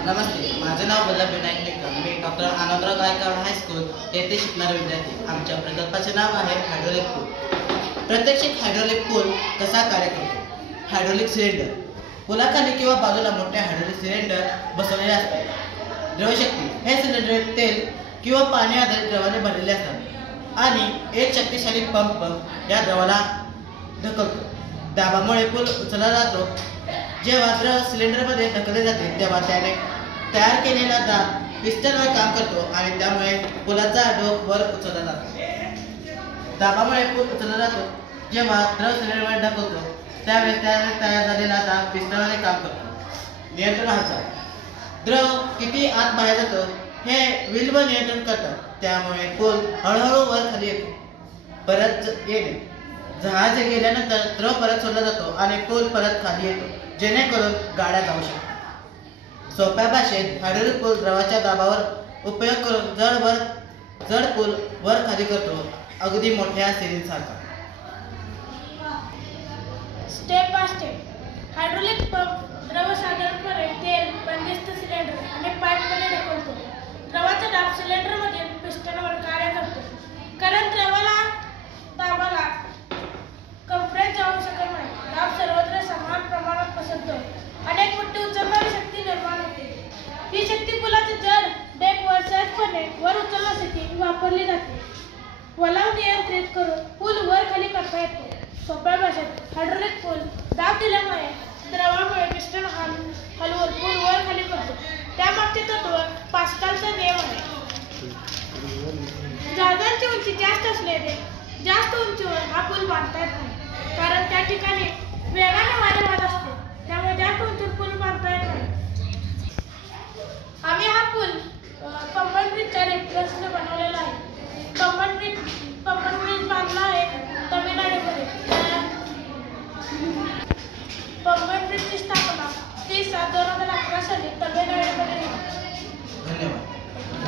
नमस्ते, माझे नाव वल्लभ विनायक निकम. मी doctor Anandrao Gaikwad high school येथे शिकणारे विद्यार्थी. आमच्या प्रकल्पाचे नाव आहे हायड्रोलिक पूल. प्रात्यक्षिक हायड्रोलिक पूल कसा कार्य करतो. Hydraulic cylinder. पुलाखाली किंवा बाजूला मोठे हायड्रोलिक सिलेंडर बसवलेले असते. द्रवशक्ती. हे सिलेंडर तेल किंवा पाणी आधारित द्रवाने भरलेले असतात आणि एक शक्तिशाली पंप या द्रवाला ढकलतो. दाबामुळे पूल उचलला जातो. जेव्हा द्रव सिलेंडरमध्ये ढकलले जाते तेव्हा त्याने तयार केलेला दाब पिस्टनवर काम करतो आणि त्यामुळे पुलाचा डोक वर उचलला जातो. दाबामुळे पूल उचलला जातो. जेव्हा द्रव सिलेंडरवर ढकलतो त्यावेळेस त्याने तयार झालेला दाब पिस्टनवर काम करतो. नियंत्रण हालचाल. द्रव किती आत बाहेर जातो हे व्हीलवर नियंत्रण करतात. त्यामुळे पूल हळूहळू वर खाली येतो. परत येणे. जहाज गेल्यानंतर द्रव परत सोडला जातो आणि पूल परत खाली येतो, जेणेकरून गाड्या जाऊ शकतात. सोप्या भाषेत हायड्रोलिक पूल द्रवाच्या दाबावर उपयोग करून जड पूल वर खाली करतो, अगदी मोठ्या सिरींसारखा. Step by step. Hydraulic pump द्रव साधारणपणे तेल, बंदिस्त सिलेंडर आणि पाईपमध्ये ढकलतो. द्रवाचा दाब सिलेंडरमधील पिस्टनवर कार्य करतो, कारण दाबाला कंप्रेस जाऊ शकत नाही. दाब सर्वत्र समान प्रमाणात पसरतो. अनेक पट्टी उचलणारी शक्ती निर्माण होते. ही शक्ती पुलाचे जड डेकवर सहजपणे वर उचलण्यासाठी वापरली जाते. वळण नियंत्रित करून पूल वर खाली करता येतो. सोप्या भाषेत हायड्रोलिक पूल दाब दिल्यामुळे द्रवामुळे पिस्टन हलवून पूल वर खाली करतो. त्यामागचे तत्व पास्कलचा नियम आहे. जहाजांची उंची जास्त असल्याने जास्त उंचीवर हा पूल बांधता येत नाही, कारण त्या ठिकाणी वेगाने वारे वाहत असते.